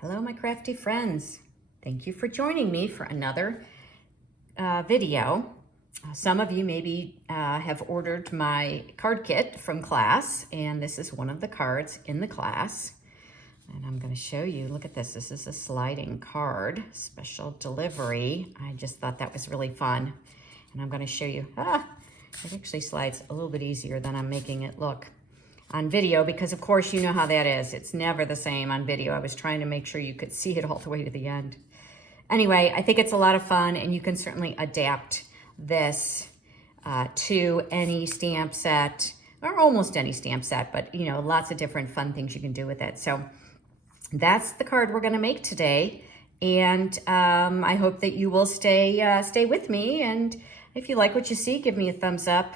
Hello, my crafty friends. Thank you for joining me for another video. Some of you maybe have ordered my card kit from class, and this is one of the cards in the class. And I'm going to show you, look at this. This is a sliding card, special delivery. I just thought that was really fun. And I'm going to show you, it actually slides a little bit easier than I'm making it look on video, because of course you know how that is. It's never the same on video. I was trying to make sure you could see it all the way to the end. Anyway, I think it's a lot of fun, and you can certainly adapt this to any stamp set, or almost any stamp set, but you know, lots of different fun things you can do with it. So that's the card we're gonna make today. And I hope that you will stay with me. And if you like what you see, give me a thumbs up.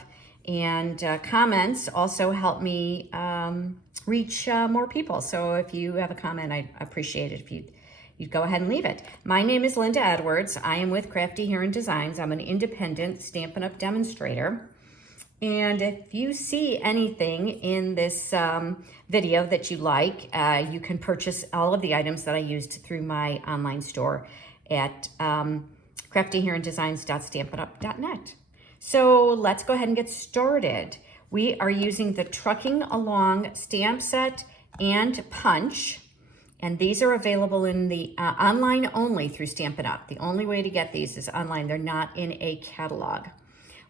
And comments also help me reach more people. So if you have a comment, I'd appreciate it if you'd go ahead and leave it. My name is Linda Edwards. I am with Crafty Heron Designs. I'm an independent Stampin' Up! Demonstrator. And if you see anything in this video that you like, you can purchase all of the items that I used through my online store at craftyherondesigns.stampinup.net. So let's go ahead and get started. We are using the Trucking Along stamp set and punch, and these are available in the online only through Stampin' Up. The only way to get these is online. They're not in a catalog.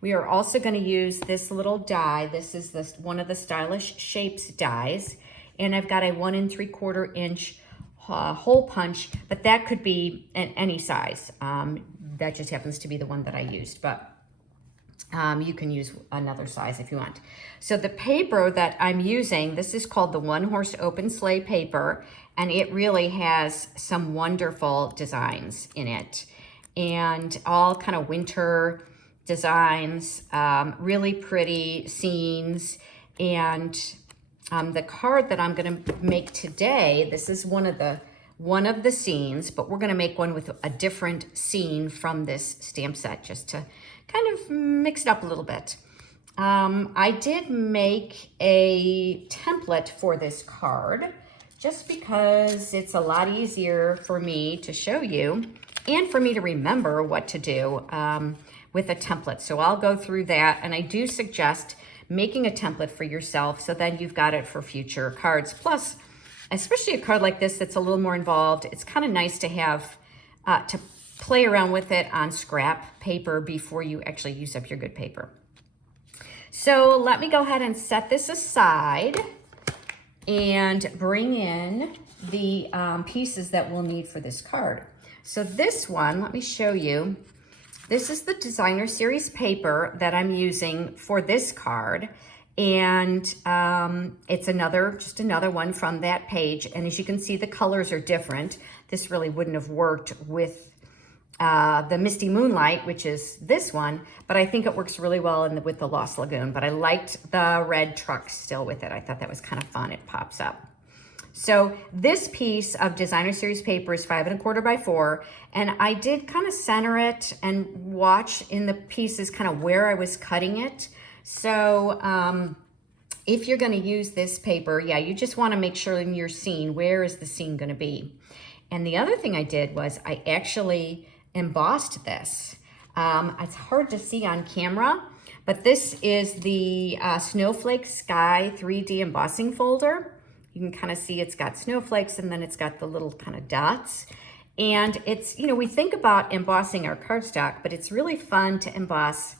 We are also going to use this little die. This is one of the Stylish Shapes dies, and I've got a 1 3/4 inch hole punch, but that could be any size. That just happens to be the one that I used, but you can use another size if you want. So the paper that I'm using, this is called the One Horse Open Sleigh paper, and it really has some wonderful designs in it, and all kind of winter designs, really pretty scenes. And the card that I'm going to make today, this is one of the scenes, but we're going to make one with a different scene from this stamp set, just to kind of mix it up a little bit. I did make a template for this card just because it's a lot easier for me to show you and for me to remember what to do with a template. So I'll go through that, and I do suggest making a template for yourself so then you've got it for future cards. Plus, especially a card like this that's a little more involved, it's kind of nice to have to play around with it on scrap paper before you actually use up your good paper. So let me go ahead and set this aside and bring in the pieces that we'll need for this card. So this one, let me show you. This is the Designer Series paper that I'm using for this card. And it's just another one from that page. And as you can see, the colors are different. This really wouldn't have worked with the Misty Moonlight, which is this one, but I think it works really well with the Lost Lagoon. But I liked the red truck still with it. I thought that was kind of fun. It pops up. So this piece of Designer Series paper is 5 1/4 by 4, and I did kind of center it and watch in the pieces kind of where I was cutting it. So if you're going to use this paper, yeah, you just want to make sure in your scene, where is the scene going to be? And the other thing I did was I actually embossed this. It's hard to see on camera, but this is the Snowflake Sky 3D embossing folder. You can kind of see it's got snowflakes, and then it's got the little kind of dots. And it's, you know, we think about embossing our cardstock, but it's really fun to emboss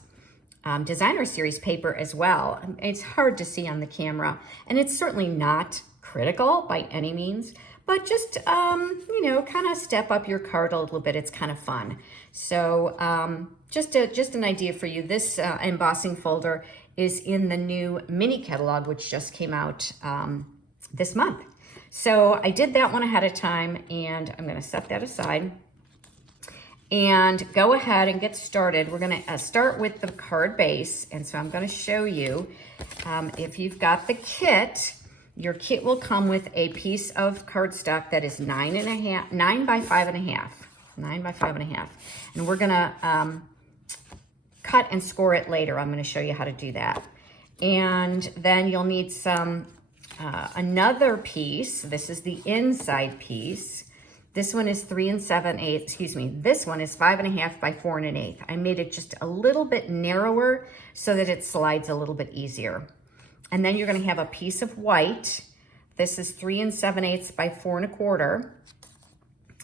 Designer Series paper as well. It's hard to see on the camera, and it's certainly not critical by any means, but just, you know, kind of step up your card a little bit. It's kind of fun. So just an idea for you. This embossing folder is in the new mini catalog, which just came out this month. So I did that one ahead of time, and I'm going to set that aside and go ahead and get started. We're going to start with the card base. And so I'm going to show you, if you've got the kit, your kit will come with a piece of cardstock that is 9 by 5.5. 9 by 5.5. And we're gonna cut and score it later. I'm gonna show you how to do that. And then you'll need some another piece. This is the inside piece. This one is 3 7/8, excuse me. This one is 5.5 by 4 1/8. I made it just a little bit narrower so that it slides a little bit easier. And then you're gonna have a piece of white. This is 3 7/8 by 4 1/4.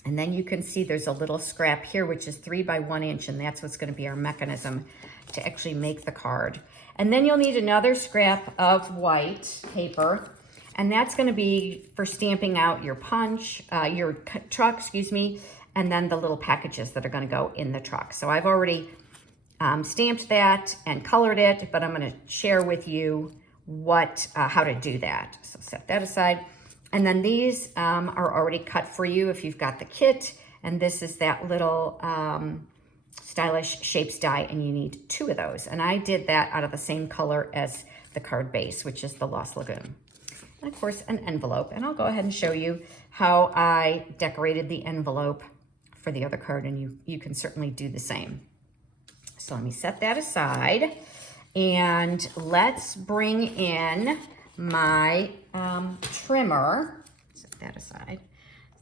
And then you can see there's a little scrap here, which is 3 by 1 inch, and that's what's gonna be our mechanism to actually make the card. And then you'll need another scrap of white paper, and that's gonna be for stamping out your punch, your truck, excuse me, and then the little packages that are gonna go in the truck. So I've already stamped that and colored it, but I'm gonna share with you how to do that. So set that aside. And then these are already cut for you if you've got the kit. And this is that little stylish shapes die, and you need 2 of those. And I did that out of the same color as the card base, which is the Lost Lagoon. And of course, an envelope. And I'll go ahead and show you how I decorated the envelope for the other card, and you can certainly do the same. So let me set that aside, and let's bring in my trimmer. Set that aside.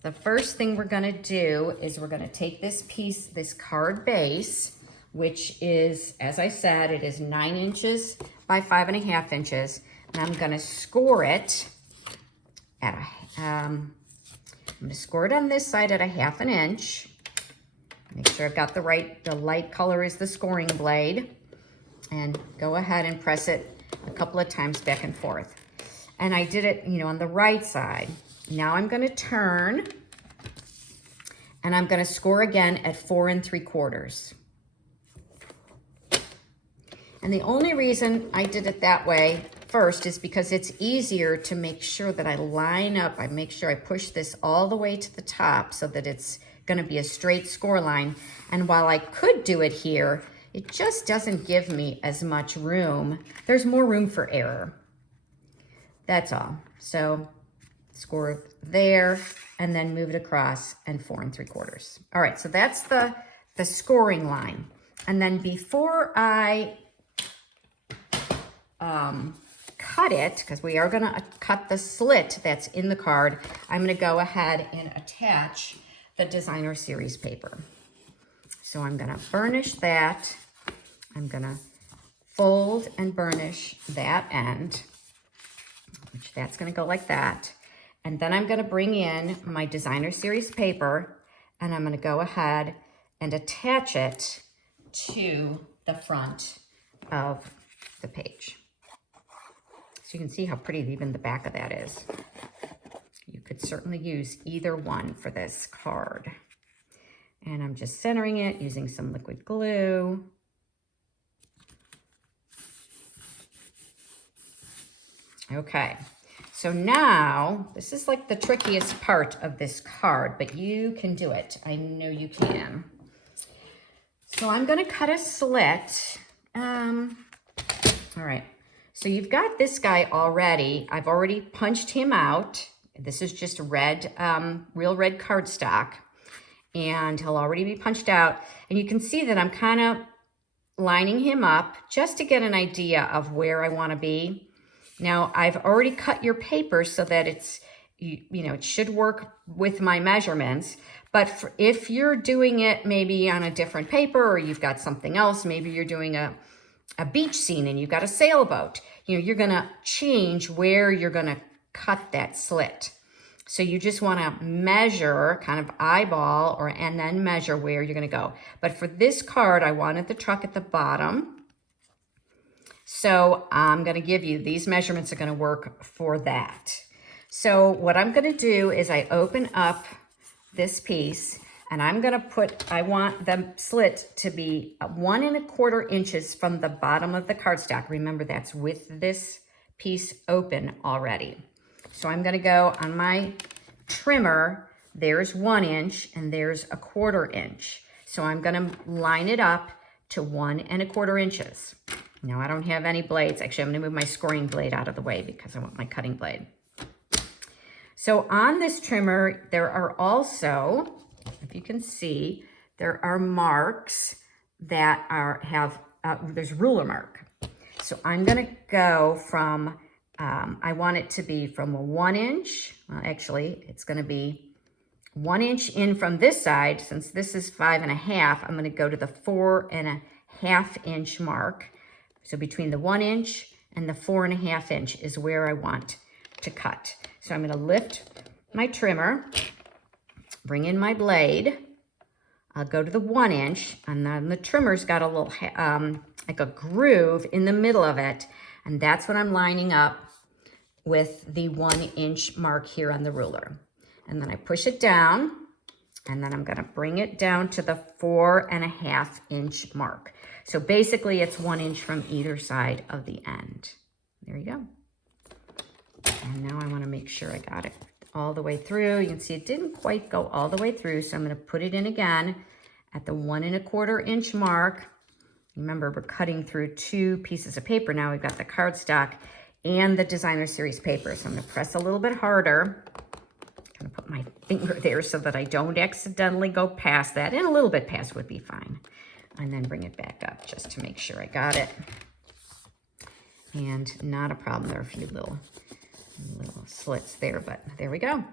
The first thing we're gonna do is we're gonna take this piece, this card base, which is, as I said, it is 9 inches by 5.5 inches. And I'm gonna score it at I'm gonna score it on this side at 1/2 inch. Make sure I've got the light color is the scoring blade. And go ahead and press it a couple of times back and forth. And I did it, on the right side. Now I'm gonna turn, and I'm gonna score again at 4 3/4. And the only reason I did it that way first is because it's easier to make sure that I line up. I make sure I push this all the way to the top so that it's gonna be a straight score line. And while I could do it here, it just doesn't give me as much room. There's more room for error. That's all. So score there, and then move it across, and 4 3/4. All right, so that's the scoring line. And then before I cut it, because we are gonna cut the slit that's in the card, I'm gonna go ahead and attach the designer series paper. So I'm gonna burnish that. I'm gonna fold and burnish that end, which that's gonna go like that. And then I'm gonna bring in my designer series paper, and I'm gonna go ahead and attach it to the front of the page. So you can see how pretty even the back of that is. You could certainly use either one for this card. And I'm just centering it using some liquid glue. Okay, so now this is like the trickiest part of this card, but you can do it. I know you can. So I'm gonna cut a slit. All right, so you've got this guy already. I've already punched him out. This is just red, real red cardstock, and he'll already be punched out. And you can see that I'm kind of lining him up just to get an idea of where I want to be. Now, I've already cut your paper so that it's, it should work with my measurements. But if you're doing it maybe on a different paper, or you've got something else, maybe you're doing a beach scene and you've got a sailboat, you're going to change where you're going to cut that slit. So you just want to measure, kind of eyeball, and then measure where you're going to go. But for this card, I wanted the truck at the bottom. So I'm going to give you, these measurements are going to work for that. So what I'm going to do is I open up this piece, and I'm going to I want the slit to be 1 1/4 inches from the bottom of the cardstock. Remember, that's with this piece open already. So I'm going to go on my trimmer. There's 1 inch, and there's 1/4 inch. So I'm going to line it up to 1 1/4 inches. Now, I don't have any blades. Actually, I'm going to move my scoring blade out of the way because I want my cutting blade. So on this trimmer, there are also, if you can see, there are marks that there's ruler mark. So I'm going to go from, I want it to be from a 1 inch. Well, actually, it's going to be 1 inch in from this side. Since this is 5.5, I'm going to go to the 4.5 inch mark. So between the 1 inch and the 4.5 inch is where I want to cut. So I'm going to lift my trimmer, bring in my blade. I'll go to the 1 inch, and then the trimmer's got a little like a groove in the middle of it, and that's what I'm lining up with the 1 inch mark here on the ruler. And then I push it down, and then I'm gonna bring it down to the 4.5 inch mark. So basically it's 1 inch from either side of the end. There you go. And now I wanna make sure I got it all the way through. You can see it didn't quite go all the way through, so I'm gonna put it in again at the 1.25 inch mark. Remember, we're cutting through 2 pieces of paper now. We've got the cardstock and the designer series paper. So I'm gonna press a little bit harder. I'm gonna put my finger there so that I don't accidentally go past that, and a little bit past would be fine. And then bring it back up just to make sure I got it. And not a problem, there are a few little slits there, but there we go.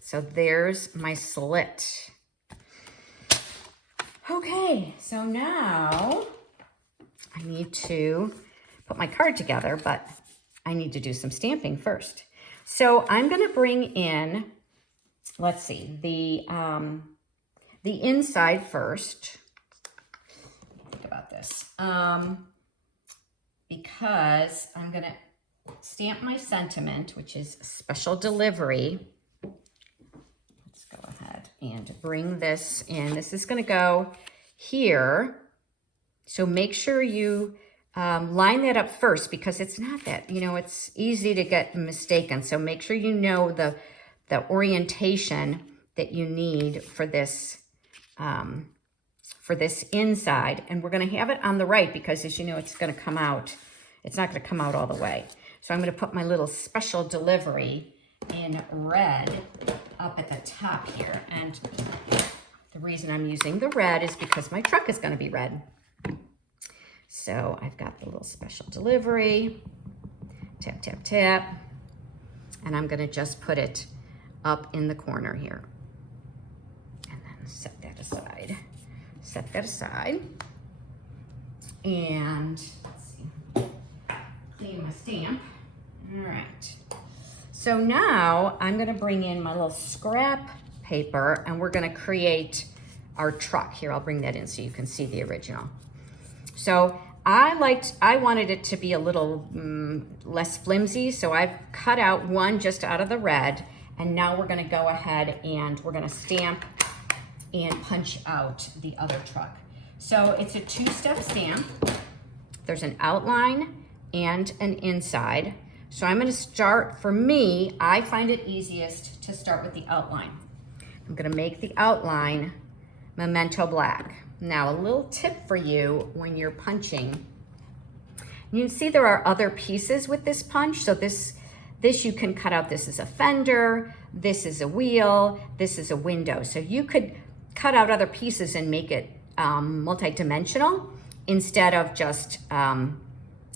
So there's my slit. Okay, so now I need to put my card together, but I need to do some stamping first. So I'm gonna bring in, let's see, the inside first. Think about this. Because I'm gonna stamp my sentiment, which is special delivery. Let's go ahead and bring this in. This is gonna go here. So make sure you line that up first, because it's not that, you know, it's easy to get mistaken. So make sure you know the orientation that you need for this inside. And we're going to have it on the right because, as you know, it's going to come out. It's not going to come out all the way. So I'm going to put my little special delivery in red up at the top here. And the reason I'm using the red is because my truck is going to be red. So I've got the little special delivery, tap, tap, tap, and I'm gonna just put it up in the corner here. And then set that aside. Set that aside. And let's see, clean my stamp. All right. So now I'm gonna bring in my little scrap paper, and we're gonna create our truck. Here, I'll bring that in so you can see the original. So I wanted it to be a little less flimsy, so I've cut out one just out of the red, and now we're gonna go ahead and we're gonna stamp and punch out the other truck. So it's a 2-step stamp. There's an outline and an inside. So I'm gonna start, for me, I find it easiest to start with the outline. I'm gonna make the outline Memento Black. Now, a little tip for you when you're punching. You can see there are other pieces with this punch. So this you can cut out. This is a fender, this is a wheel, this is a window. So you could cut out other pieces and make it multi-dimensional instead of just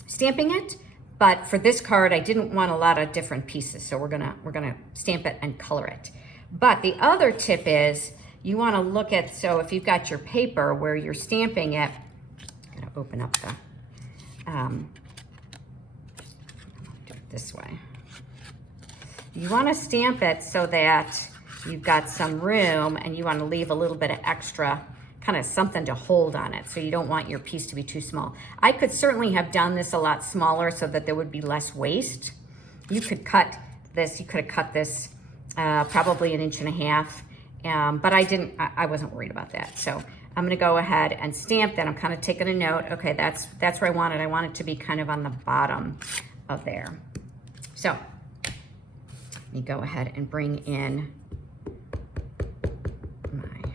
stamping it. But for this card, I didn't want a lot of different pieces. So we're gonna stamp it and color it. But the other tip is, you want to look at, so if you've got your paper where you're stamping it, I'm going to open up the, do it this way. You want to stamp it so that you've got some room, and you want to leave a little bit of extra, kind of something to hold on it. So you don't want your piece to be too small. I could certainly have done this a lot smaller so that there would be less waste. You could cut this, you could have cut this probably 1.5 inches. But I wasn't worried about that. So I'm gonna go ahead and stamp that. I'm kind of taking a note. Okay, that's where I want it. I want it to be kind of on the bottom of there. So let me go ahead and bring in my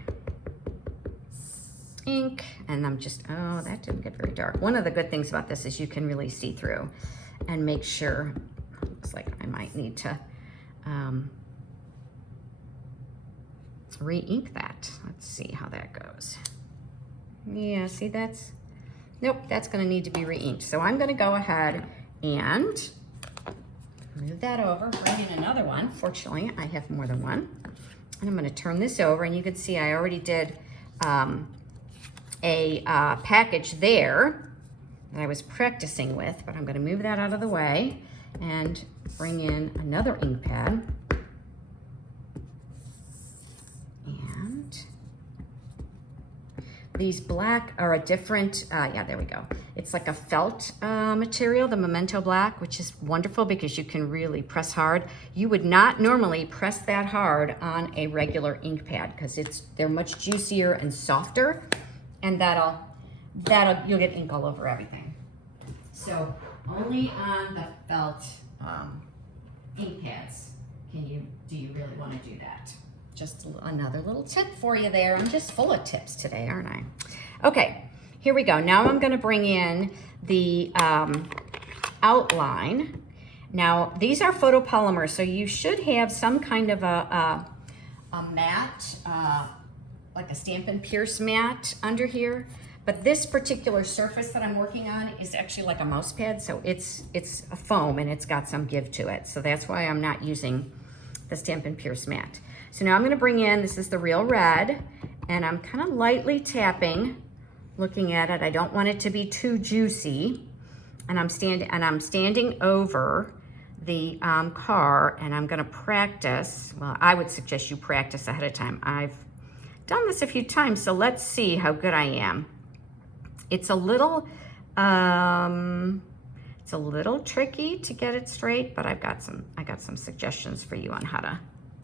ink, and I'm just, oh, that didn't get very dark. One of the good things about this is you can really see through and make sure, looks like I might need to re-ink that. Let's see how that goes. Yeah, see, nope, that's gonna need to be re-inked. So I'm gonna go ahead and Move that over, bring in another one. Fortunately, I have more than one. And I'm gonna turn this over, and you can see I already did a package there that I was practicing with, but I'm gonna move that out of the way and bring in another ink pad. And these black are a different, yeah, there we go. It's like a felt material, the Memento Black, which is wonderful because you can really press hard. You would not normally press that hard on a regular ink pad because they're much juicier and softer, and you'll get ink all over everything. So only on the felt ink pads do you really want to do that. Just another little tip for you there. I'm just full of tips today, aren't I? Okay, here we go. Now I'm going to bring in the outline. Now these are photopolymers, so you should have some kind of a mat, like a Stampin' Pierce mat under here. But this particular surface that I'm working on is actually like a mouse pad, so it's a foam and it's got some give to it. So that's why I'm not using the Stampin' Pierce mat. So now I'm gonna bring in, this is the real red, and I'm kind of lightly tapping, looking at it. I don't want it to be too juicy. And I'm standing over the car, and I'm gonna practice. Well, I would suggest you practice ahead of time. I've done this a few times, so let's see how good I am. It's a little tricky to get it straight, but I got some suggestions for you on how to.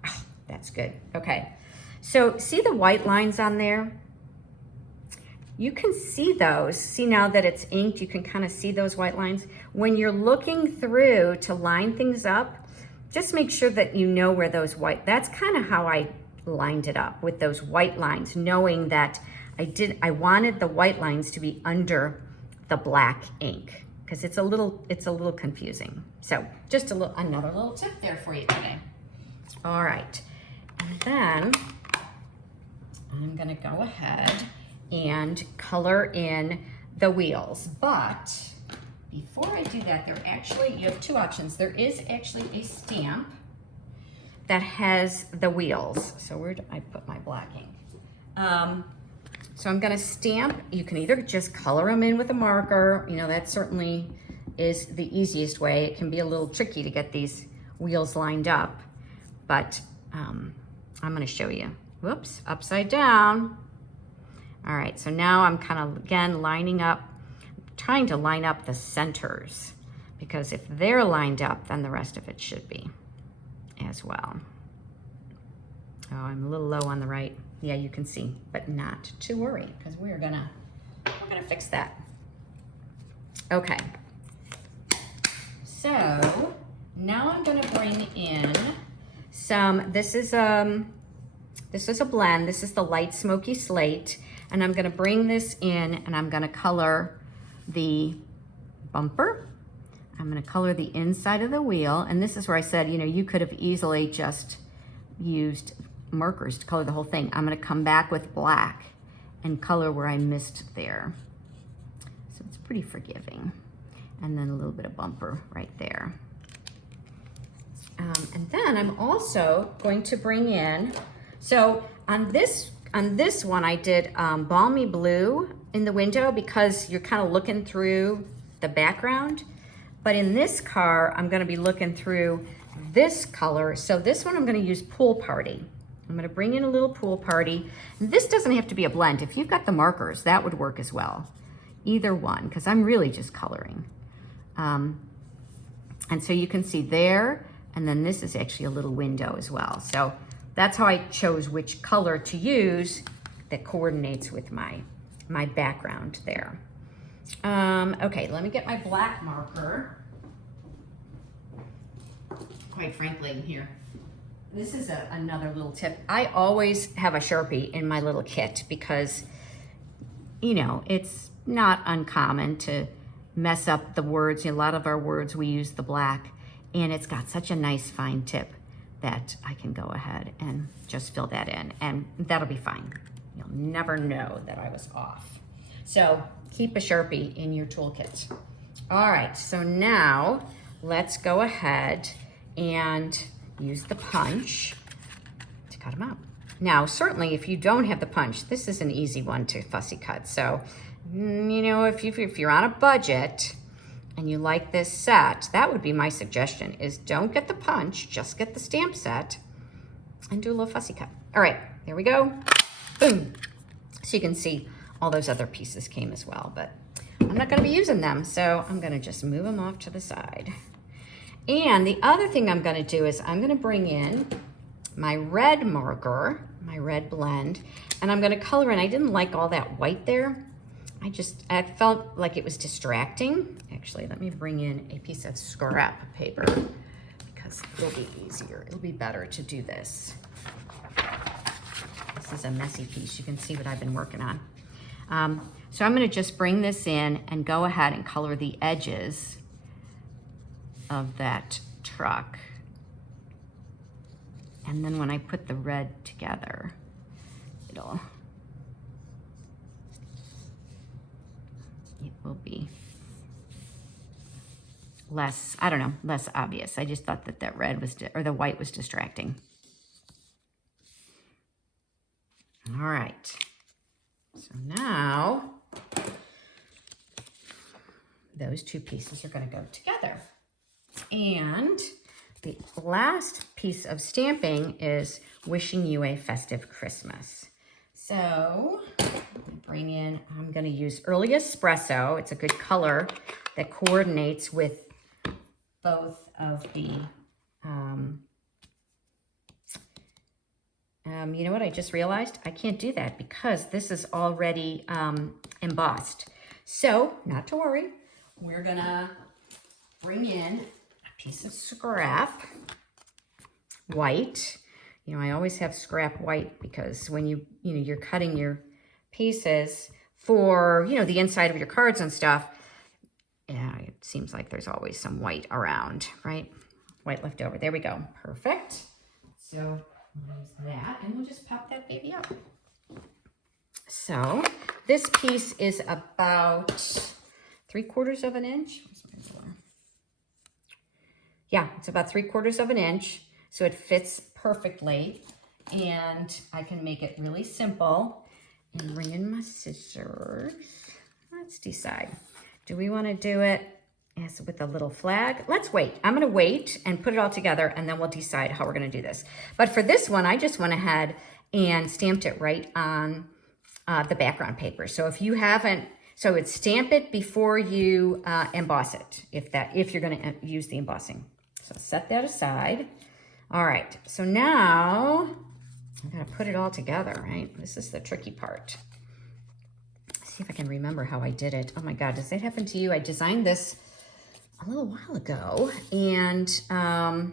Oh, that's good. Okay, so see the white lines on there? You can see those. See, now that it's inked, you can kind of see those white lines. When you're looking through to line things up, just make sure that you know where those that's kind of how I lined it up, with those white lines, knowing that I wanted the white lines to be under the black ink, because it's a little confusing. So just another little tip there for you today. All right, and then I'm gonna go ahead and color in the wheels. But before I do that, you have two options. There is actually a stamp that has the wheels. So where did I put my black ink? So I'm gonna stamp. You can either just color them in with a marker. You know, that certainly is the easiest way. It can be a little tricky to get these wheels lined up, but I'm gonna show you. Whoops, upside down. All right, so now I'm kind of, again, trying to line up the centers, because if they're lined up, then the rest of it should be as well. Oh, I'm a little low on the right. Yeah, you can see, but not to worry, because we're gonna fix that. Okay, so now I'm gonna bring in some, this is a blend. This is the light smoky slate, and I'm gonna bring this in and I'm gonna color the bumper. I'm gonna color the inside of the wheel, and this is where I said, you know, you could have easily just used markers to color the whole thing. I'm gonna come back with black and color where I missed there. So it's pretty forgiving. And then a little bit of bumper right there. And then I'm also going to bring in, so on this one I did balmy blue in the window, because you're kind of looking through the background. But in this car, I'm gonna be looking through this color. So this one I'm gonna use Pool Party. I'm gonna bring in a little Pool Party. And this doesn't have to be a blend. If you've got the markers, that would work as well. Either one, because I'm really just coloring. And so you can see there, and then this is actually a little window as well. So that's how I chose which color to use that coordinates with my background there. Okay, let me get my black marker. Quite frankly, here, this is another little tip. I always have a Sharpie in my little kit because, you know, it's not uncommon to mess up the words. You know, a lot of our words, we use the black, and it's got such a nice fine tip that I can go ahead and just fill that in, and that'll be fine. You'll never know that I was off. So keep a Sharpie in your toolkit. All right, so now let's go ahead and use the punch to cut them out. Now, certainly if you don't have the punch, this is an easy one to fussy cut. So, you know, if you're on a budget and you like this set, that would be my suggestion, is don't get the punch, just get the stamp set and do a little fussy cut. All right, there we go. Boom. So you can see all those other pieces came as well, but I'm not gonna be using them, so I'm gonna just move them off to the side. And the other thing I'm gonna do is I'm gonna bring in my red marker, my red blend, and I'm gonna color in. I didn't like all that white there. I felt like it was distracting. Actually, let me bring in a piece of scrap paper because it'll be easier. It'll be better to do this. This is a messy piece. You can see what I've been working on. So I'm gonna just bring this in and go ahead and color the edges of that truck. And then when I put the red together, it will be less, I don't know, less obvious. I just thought that that red was, or the white was distracting. All right, so now those two pieces are gonna go together. And the last piece of stamping is wishing you a festive Christmas. So bring in, I'm gonna use Early Espresso. It's a good color that coordinates with both of the, you know what I just realized? I can't do that because this is already embossed. So not to worry, we're gonna bring in a piece of scrap white. You know, I always have scrap white because when you're cutting your pieces for, you know, the inside of your cards and stuff, yeah, it seems like there's always some white around, right? White left over. There we go. Perfect. So we'll use that and we'll just pop that baby up. So this piece is about 3/4 of an inch. Yeah, it's about 3/4 of an inch. So it fits perfectly and I can make it really simple and bring in my scissors. Let's decide. Do we want to do it as with a little flag? Let's wait. I'm going to wait and put it all together and then we'll decide how we're going to do this. But for this one, I just went ahead and stamped it right on the background paper. So if you haven't, so it's stamp it before you emboss it, if you're going to use the embossing. So set that aside. All right, so now I'm gonna put it all together, right? This is the tricky part. Let's see if I can remember how I did it. Oh my God, does that happen to you? I designed this a little while ago and now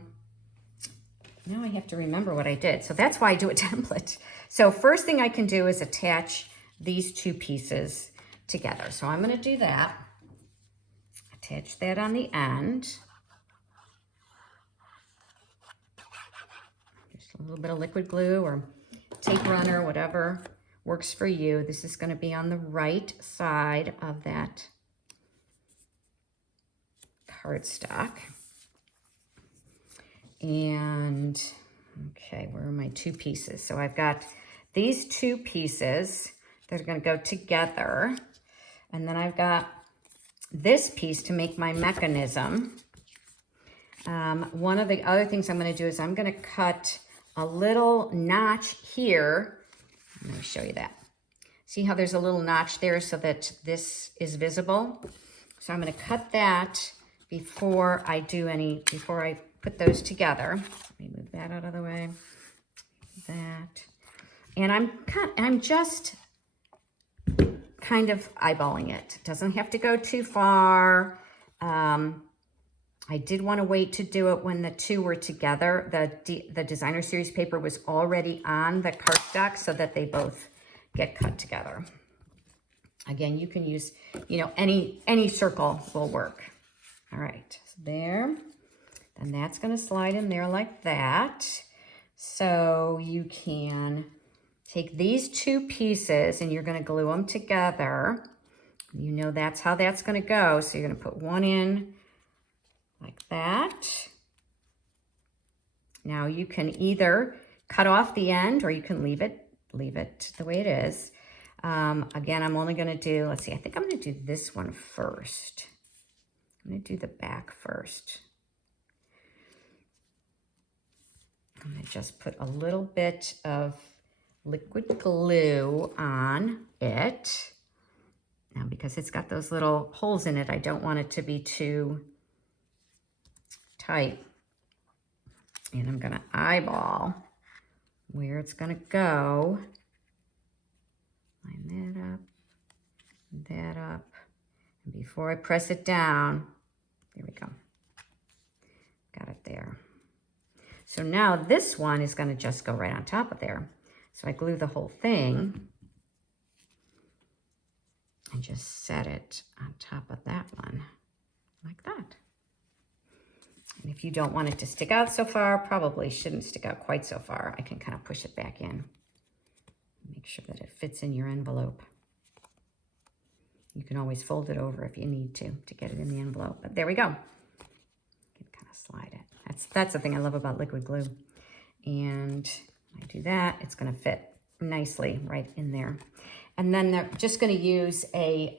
I have to remember what I did. So that's why I do a template. So first thing I can do is attach these two pieces together. So I'm gonna do that. Attach that on the end. A little bit of liquid glue or tape runner, whatever works for you. This is going to be on the right side of that cardstock. And okay, where are my two pieces? So I've got these two pieces that are going to go together. And then I've got this piece to make my mechanism. One of the other things I'm going to do is I'm going to cut a little notch here. Let me show you that. See how there's a little notch there so that this is visible? So I'm going to cut that before I put those together. Let me move that out of the way. That. And I'm just kind of eyeballing it. It doesn't have to go too far. I did want to wait to do it when the two were together. The designer series paper was already on the cardstock so that they both get cut together. Again, you can use, you know, any circle will work. All right, so there. And that's going to slide in there like that. So you can take these two pieces and you're going to glue them together. You know that's how that's going to go. So you're going to put one in like that. Now you can either cut off the end or you can leave it the way it is. Again, I'm only gonna do, let's see, I think I'm gonna do this one first. I'm gonna do the back first. I'm gonna just put a little bit of liquid glue on it. Now, because it's got those little holes in it, I don't want it to be too tight. And I'm gonna eyeball where it's gonna go. Line that up. And before I press it down, there we go. Got it there. So now this one is gonna just go right on top of there. So I glue the whole thing and just set it on top of that one, like that. And if you don't want it to stick out so far, probably shouldn't stick out quite so far. I can kind of push it back in. Make sure that it fits in your envelope. You can always fold it over if you need to get it in the envelope. But there we go. You can kind of slide it. That's the thing I love about liquid glue. And I do that, it's gonna fit nicely right in there. And then they're just gonna use a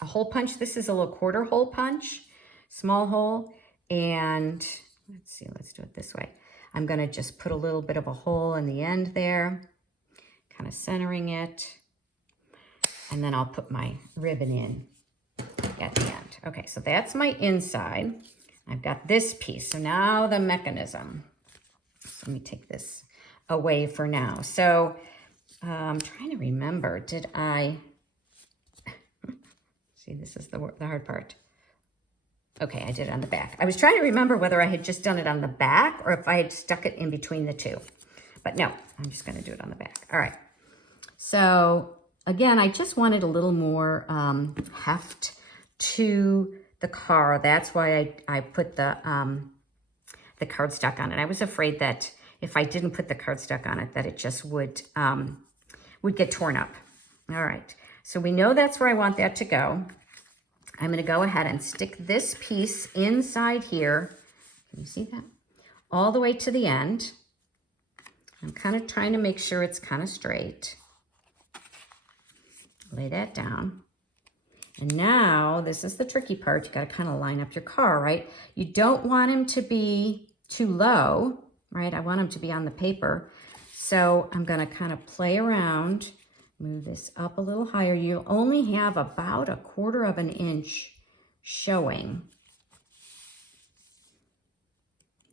hole punch. This is a little quarter hole punch, small hole. And let's see, let's do it this way. I'm gonna just put a little bit of a hole in the end there, kind of centering it. And then I'll put my ribbon in at the end. Okay, so that's my inside. I've got this piece. So now the mechanism. So let me take this away for now. So I'm trying to remember, did I, see, this is the hard part. Okay, I did it on the back. I was trying to remember whether I had just done it on the back or if I had stuck it in between the two. But no, I'm just gonna do it on the back. All right, so again, I just wanted a little more heft to the car. That's why I put the cardstock on it. I was afraid that if I didn't put the cardstock on it, that it just would get torn up. All right, so we know that's where I want that to go. I'm gonna go ahead and stick this piece inside here. Can you see that? All the way to the end. I'm kind of trying to make sure it's kind of straight. Lay that down. And now, this is the tricky part. You gotta kind of line up your car, right? You don't want him to be too low, right? I want him to be on the paper. So I'm gonna kind of play around, move this up a little higher. You only have about 1/4 of an inch showing.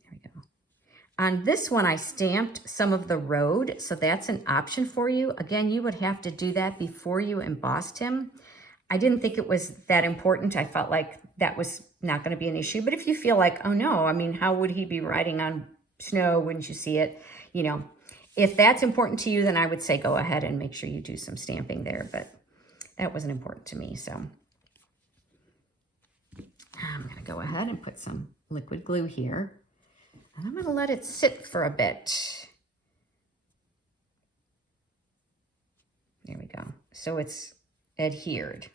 There we go. On this one, I stamped some of the road, so that's an option for you. Again, you would have to do that before you embossed him. I didn't think it was that important. I felt like that was not going to be an issue. But if you feel like, oh no, I mean, how would he be riding on snow? Wouldn't you see it? You know, if that's important to you, then I would say go ahead and make sure you do some stamping there. But that wasn't important to me. So I'm going to go ahead and put some liquid glue here. And I'm going to let it sit for a bit. There we go. So it's adhered.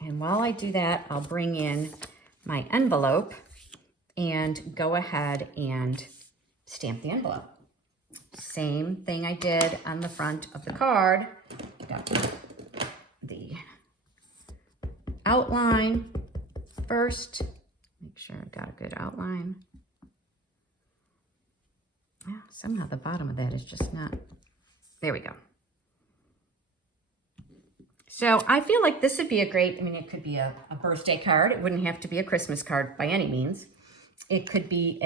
And while I do that, I'll bring in my envelope and go ahead and stamp the envelope. Same thing I did on the front of the card. Got the outline first. Make sure I've got a good outline. Yeah, somehow the bottom of that is just not. There we go. So I feel like this would be a great, I mean, it could be a birthday card. It wouldn't have to be a Christmas card by any means. It could be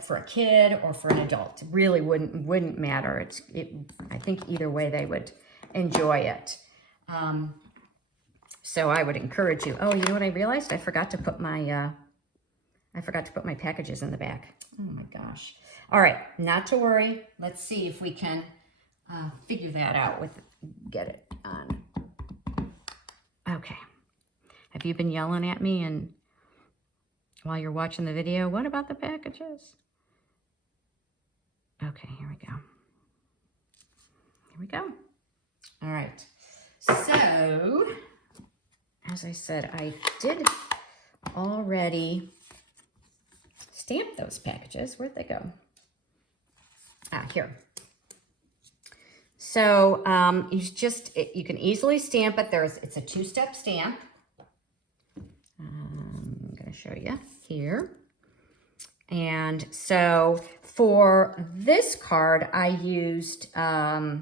for a kid or for an adult. It really wouldn't matter. I think either way they would enjoy it. So I would encourage you. Oh, you know what I realized? I forgot to put my packages in the back. Oh my gosh. All right, not to worry. Let's see if we can figure that out get it on. Okay. Have you been yelling at me and while you're watching the video? What about the packages? Okay, here we go. Here we go. All right. So, as I said, I did already stamp those packages. Where'd they go? Ah, here. So you can easily stamp it. It's a two-step stamp. I'm going to show you here. And so for this card, I used, let's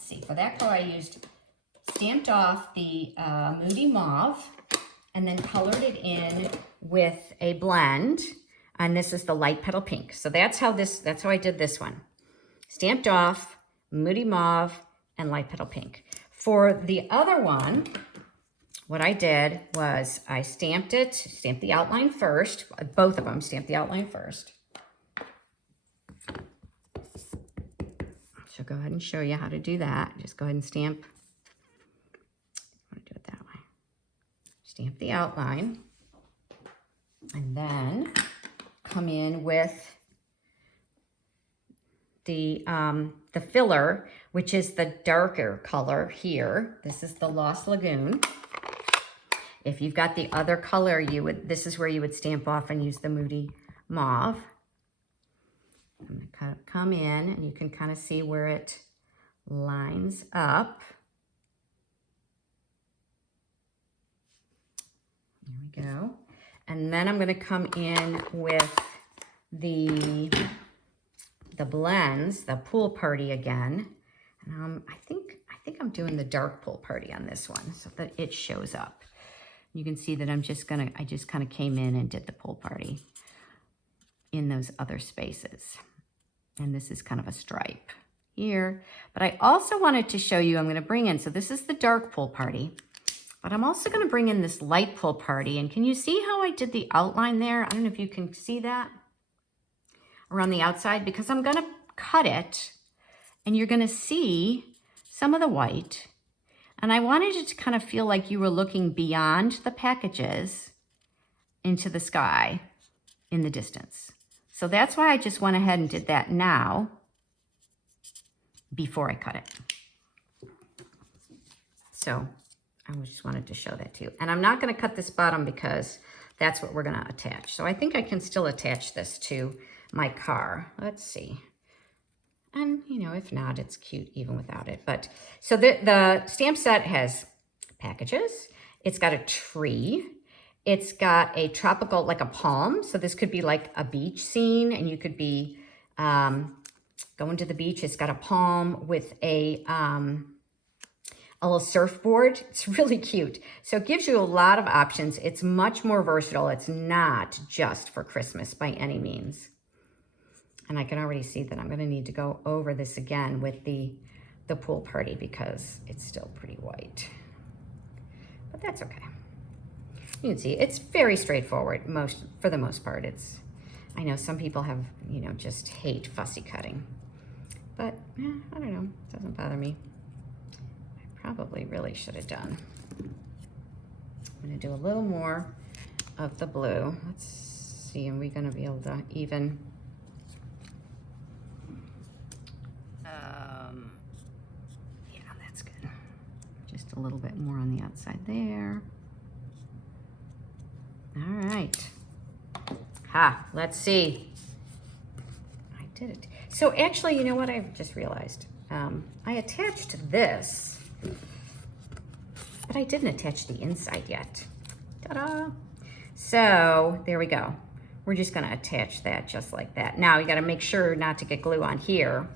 see, for that card I used stamped off the Moody Mauve and then colored it in with a blend. And this is the Light Petal Pink. So that's how I did this one. Stamped off, Moody Mauve, and Light Petal Pink. For the other one, what I did was I stamped the outline first. Both of them stamped the outline first. So go ahead and show you how to do that. Just go ahead and stamp. I want to do it that way. Stamp the outline. And then come in with the filler, which is the darker color here. This is the Lost Lagoon. If you've got the other color, this is where you would stamp off and use the Moody Mauve. I'm gonna come in and you can kind of see where it lines up. There we go. And then I'm gonna come in with the blends, the Pool Party again. And I think I'm doing the dark Pool Party on this one so that it shows up. You can see that I just kind of came in and did the Pool Party in those other spaces. And this is kind of a stripe here. But I also wanted to show you, I'm going to bring in, so this is the dark Pool Party, but I'm also going to bring in this light Pool Party. And can you see how I did the outline there? I don't know if you can see that around the outside, because I'm going to cut it and you're going to see some of the white. And I wanted it to kind of feel like you were looking beyond the packages into the sky in the distance. So that's why I just went ahead and did that now before I cut it. So I just wanted to show that to you. And I'm not going to cut this bottom because that's what we're going to attach. So I think I can still attach this to my car. Let's see. And, you know, if not, it's cute even without it. But so the stamp set has packages. It's got a tree. It's got a tropical, like a palm. So this could be like a beach scene, and you could be going to the beach. It's got a palm with a little surfboard. It's really cute. So it gives you a lot of options. It's much more versatile. It's not just for Christmas by any means. And I can already see that I'm going to need to go over this again with the Pool Party because it's still pretty white. But that's okay. You can see it's very straightforward for the most part. I know some people have, you know, just hate fussy cutting. But I don't know. It doesn't bother me. I probably really should have done. I'm going to do a little more of the blue. Let's see. Are we going to be able to even... yeah, that's good. Just a little bit more on the outside there. All right. Let's see. I did it. So actually, you know what? I just realized. I attached this, but I didn't attach the inside yet. Ta-da! So there we go. We're just going to attach that just like that. Now you got to make sure not to get glue on here.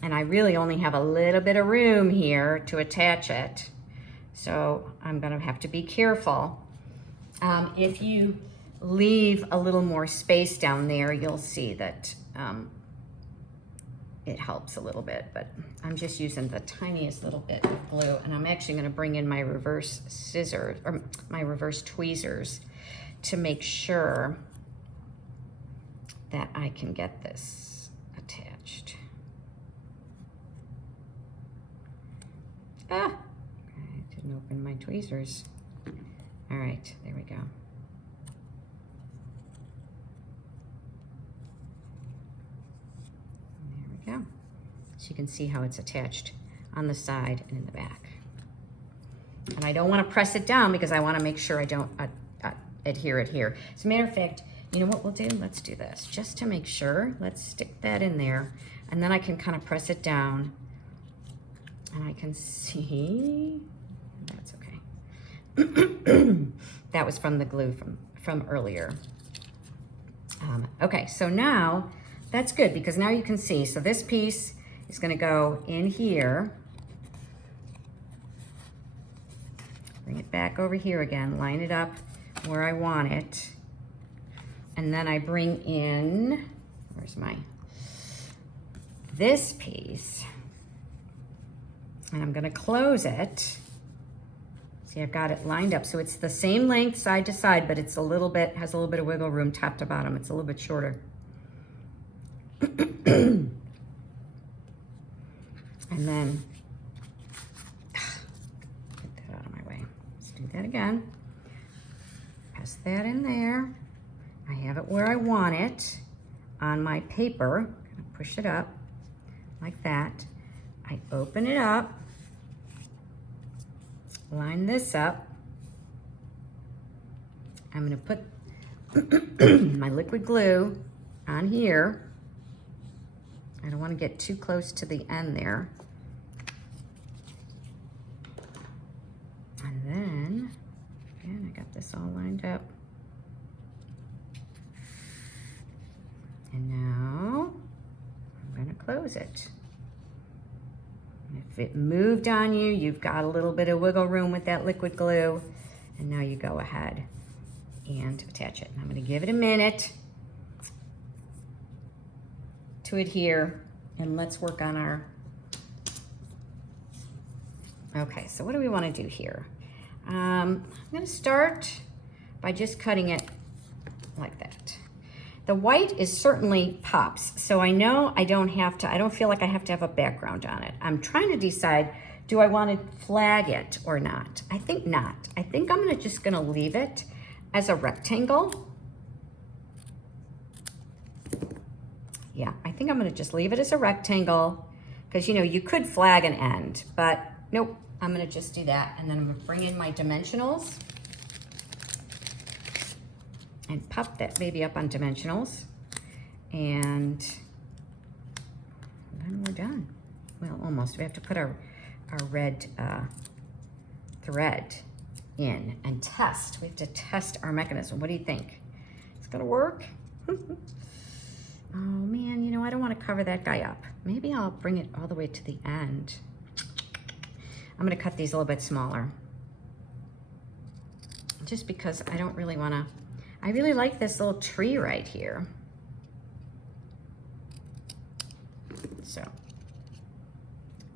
And I really only have a little bit of room here to attach it. So I'm going to have to be careful. If you leave a little more space down there, you'll see that it helps a little bit. But I'm just using the tiniest little bit of glue. And I'm actually going to bring in my reverse scissors, or my reverse tweezers, to make sure that I can get this attached. I didn't open my tweezers. All right, there we go. There we go. So you can see how it's attached on the side and in the back. And I don't want to press it down because I want to make sure I don't adhere it here. As a matter of fact, You know what we'll do? Let's do this just to make sure. Let's stick that in there, and then I can kind of press it down, and I can see. That's okay. That was from the glue from earlier. Okay, so now that's good because now you can see. So this piece is going to go in here. Bring it back over here again. Line it up where I want it. And then I bring in, where's this piece. And I'm going to close it. See, I've got it lined up. So it's the same length side to side, but it's has a little bit of wiggle room top to bottom. It's a little bit shorter. And then, get that out of my way. Let's do that again. Press that in there. I have it where I want it on my paper. I'm gonna push it up like that. I open it up. Line this up. I'm going to put my liquid glue on here. I don't want to get too close to the end there. And then, again, I got this all lined up. And now I'm going to close it. If it moved on you, you've got a little bit of wiggle room with that liquid glue. And now you go ahead and attach it. And I'm going to give it a minute to adhere. And let's work on our... Okay, so what do we want to do here? I'm going to start by just cutting it like that. The white is certainly pops, so I know I don't feel like I have to have a background on it. I'm trying to decide, do I want to flag it or not? I think not. I think I'm just gonna leave it as a rectangle. Yeah, I think I'm gonna just leave it as a rectangle because you could flag an end, but nope, I'm gonna just do that. And then I'm gonna bring in my dimensionals and pop that baby up on dimensionals. And then we're done. Well, almost. We have to put our red thread in and test. We have to test our mechanism. What do you think? It's gonna work? Oh man, I don't want to cover that guy up. Maybe I'll bring it all the way to the end. I'm gonna cut these a little bit smaller. Just because I don't really want to. I really like this little tree right here. So,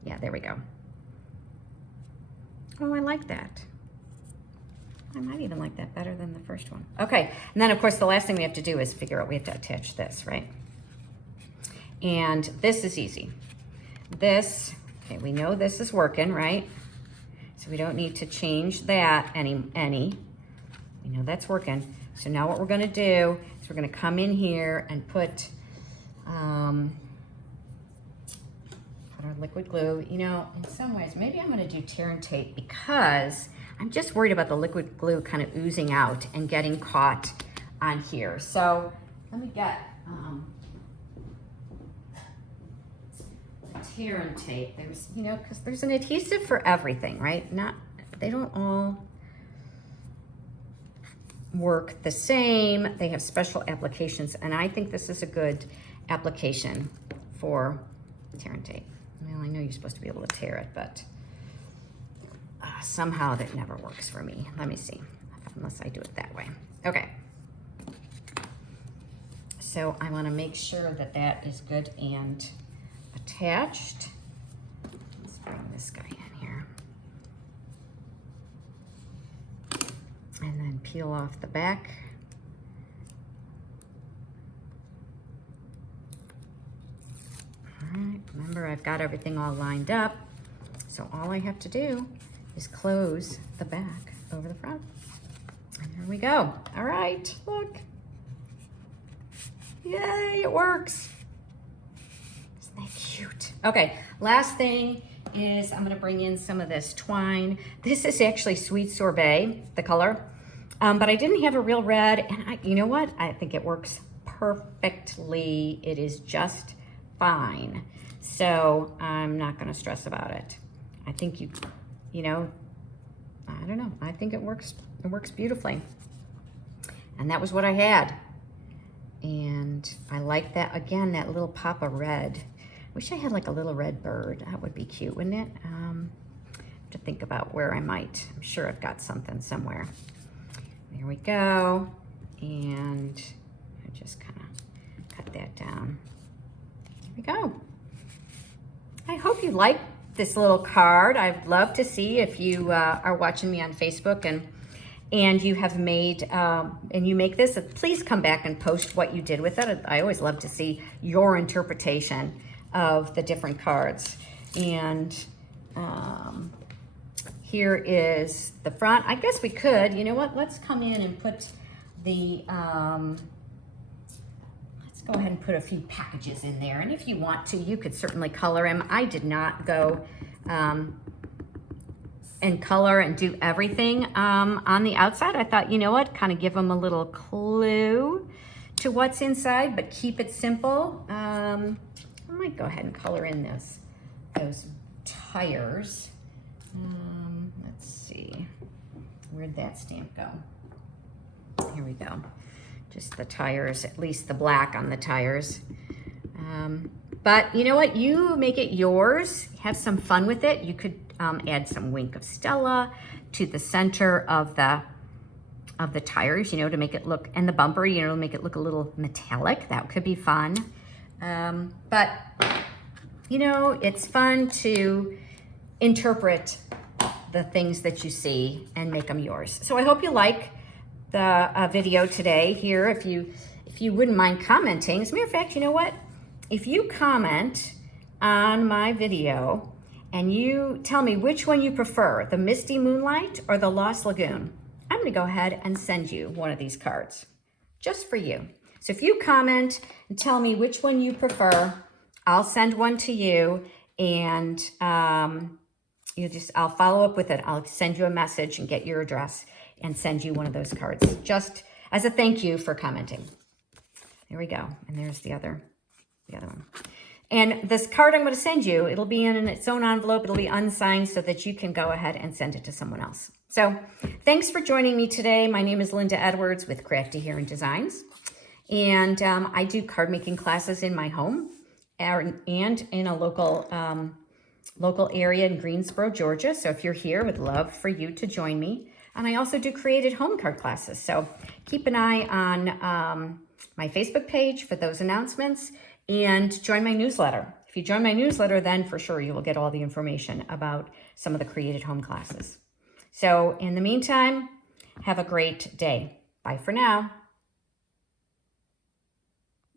yeah, there we go. Oh, I like that. I might even like that better than the first one. Okay, and then of course the last thing we have to do is figure out we have to attach this, right? And this is easy. This, okay, we know this is working, right? So we don't need to change that any. We know that's working. So now what we're gonna do is we're gonna come in here and put our liquid glue. In some ways, maybe I'm gonna do tear and tape because I'm just worried about the liquid glue kind of oozing out and getting caught on here. So let me get tear and tape. There's, because there's an adhesive for everything, right? They don't all work the same. They have special applications, and I think this is a good application for tear and tape. Well, I know you're supposed to be able to tear it, but somehow that never works for me. Let me see, unless I do it that way. Okay. So I want to make sure that that is good and attached. Let's bring this guy in here. And then peel off the back. All right, remember I've got everything all lined up. So all I have to do is close the back over the front. And there we go. All right, look. Yay, it works. Isn't that cute? Okay, last thing is I'm gonna bring in some of this twine. This is actually Sweet Sorbet, the color. But I didn't have a real red, and you know what? I think it works perfectly. It is just fine. So I'm not gonna stress about it. I think you know, I don't know. I think it works beautifully. And that was what I had. And I like that, again, that little pop of red. Wish I had like a little red bird. That would be cute, wouldn't it? To think about where I might. I'm sure I've got something somewhere. There we go. And I just kind of cut that down. There we go. I hope you like this little card. I'd love to see if you are watching me on Facebook and you have made, and you make this, please come back and post what you did with it. I always love to see your interpretation of the different cards. And here is the front. I guess we could, you know what, let's come in and put the, let's go ahead and put a few packages in there. And if you want to, you could certainly color them. I did not go and color and do everything on the outside. I thought, you know what, kind of give them a little clue to what's inside, but keep it simple. I might go ahead and color in those tires. Let's see, where'd that stamp go? Here we go. Just the tires, at least the black on the tires. But you know what? You make it yours. Have some fun with it. You could add some Wink of Stella to the center of the tires, you know, to make it look, and the bumper, you know, make it look a little metallic. That could be fun. But you know, it's fun to interpret the things that you see and make them yours. So I hope you like the video today here. If you wouldn't mind commenting, as a matter of fact, you know what? If you comment on my video and you tell me which one you prefer, the Misty Moonlight or the Lost Lagoon, I'm gonna go ahead and send you one of these cards just for you. So if you comment and tell me which one you prefer, I'll send one to you, and I'll follow up with it. I'll send you a message and get your address and send you one of those cards just as a thank you for commenting. There we go. And there's the other one. And this card I'm going to send you, it'll be in its own envelope. It'll be unsigned so that you can go ahead and send it to someone else. So thanks for joining me today. My name is Linda Edwards with Crafty Hair and Designs. And I do card making classes in my home and in a local area in Greensboro, Georgia. So if you're here, would love for you to join me. And I also do created home card classes. So keep an eye on my Facebook page for those announcements, and join my newsletter. If you join my newsletter, then for sure you will get all the information about some of the created home classes. So in the meantime, have a great day. Bye for now.